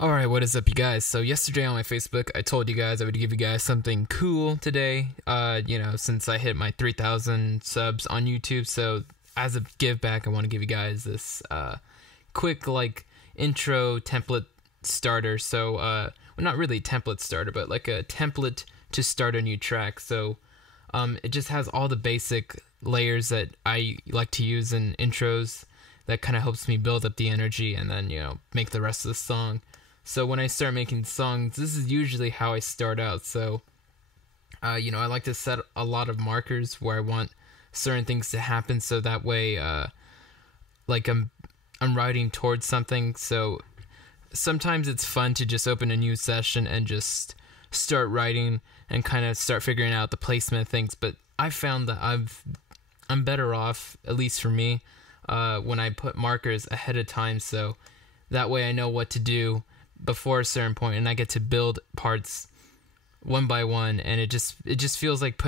Alright, what is up, you guys? So yesterday on my Facebook, I told you guys I would give you guys something cool today, since I hit my 3,000 subs on YouTube. So as a give back, I want to give you guys this quick, intro template starter. So, well, not really template starter, but like a template to start a new track. So it just has all the basic layers that I like to use in intros. That kind of helps me build up the energy and then, make the rest of the song. So when I start making songs, this is usually how I start out. So, I like to set a lot of markers where I want certain things to happen. So that way, I'm writing towards something. So sometimes it's fun to just open a new session and just start writing and kind of start figuring out the placement of things. But I found that I'm better off, at least for me, when I put markers ahead of time. So that way I know what to do before a certain point, and I get to build parts one by one, and it just feels like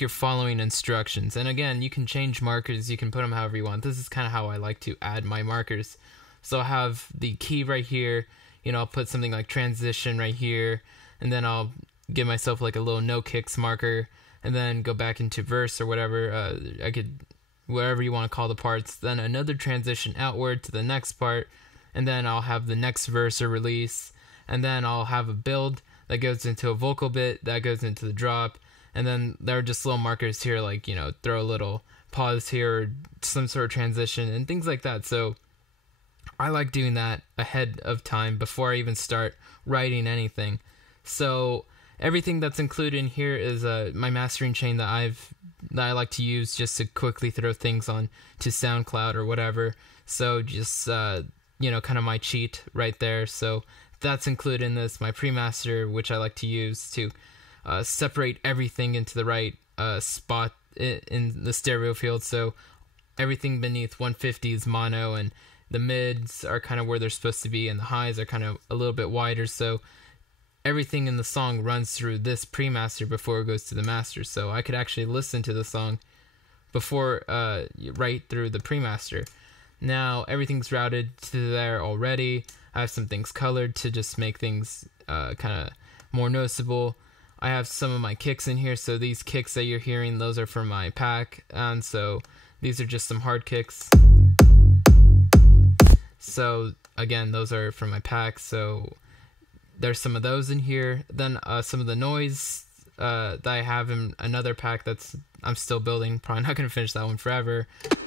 you're following instructions. And again, you can change markers, you can put them however you want. This is kind of how I like to add my markers. So I'll have the key right here, I'll put something like transition right here, and then I'll give myself like a little no kicks marker, and then go back into verse or whatever, wherever you want to call the parts, then another transition outward to the next part, and then I'll have the next verse or release, and then I'll have a build that goes into a vocal bit, that goes into the drop, and then there are just little markers here, like, throw a little pause here, or some sort of transition, and things like that. So I like doing that ahead of time before I even start writing anything. So everything that's included in here is my mastering chain that I like to use just to quickly throw things on to SoundCloud or whatever. So just kind of my cheat right there. So that's included in this. My pre-master, which I like to use to separate everything into the right spot in the stereo field. So everything beneath 150 is mono, and the mids are kind of where they're supposed to be, and the highs are kind of a little bit wider. So everything in the song runs through this pre-master before it goes to the master. So I could actually listen to the song before right through the pre-master. Now everything's routed to there already. I have some things colored to just make things kind of more noticeable. I have some of my kicks in here. So these kicks that you're hearing, those are from my pack. And so these are just some hard kicks. So again, those are from my pack. So there's some of those in here. Then some of the noise that I have in another pack I'm still building. Probably not going to finish that one forever.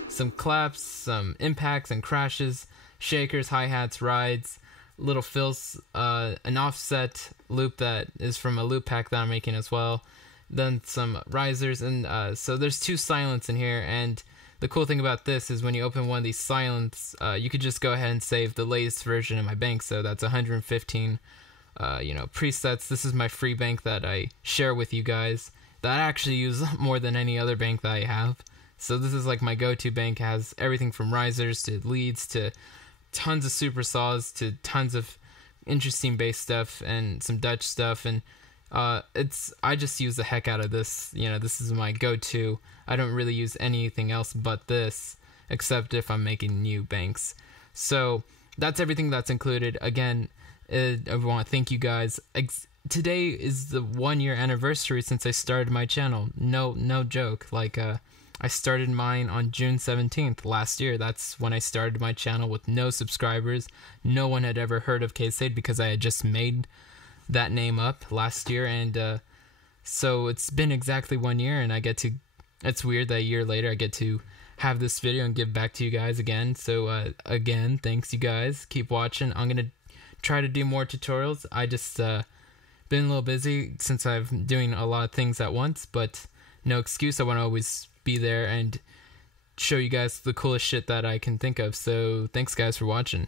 Some claps, some impacts and crashes, shakers, hi-hats, rides, little fills, an offset loop that is from a loop pack that I'm making as well. Then some risers, and so there's 2 silents in here. And the cool thing about this is when you open one of these silents, you could just go ahead and save the latest version in my bank. So that's 115 presets. This is my free bank that I share with you guys, that I actually use more than any other bank that I have. So this is like my go-to bank. It has everything from risers to leads to tons of super saws to tons of interesting bass stuff and some Dutch stuff. And I just use the heck out of this. This is my go-to. I don't really use anything else but this, except if I'm making new banks. So that's everything that's included. Again, I want to thank you guys. Today is the 1-year anniversary since I started my channel. No joke. I started mine on June 17th last year. That's when I started my channel with no subscribers. No one had ever heard of K-Sade because I had just made that name up last year. And so it's been exactly 1 year, and it's weird that a year later I get to have this video and give back to you guys again. So again, thanks you guys. Keep watching. I'm going to try to do more tutorials. I just been a little busy since I'm doing a lot of things at once, but no excuse. I want to always be there and show you guys the coolest shit that I can think of. So thanks guys for watching.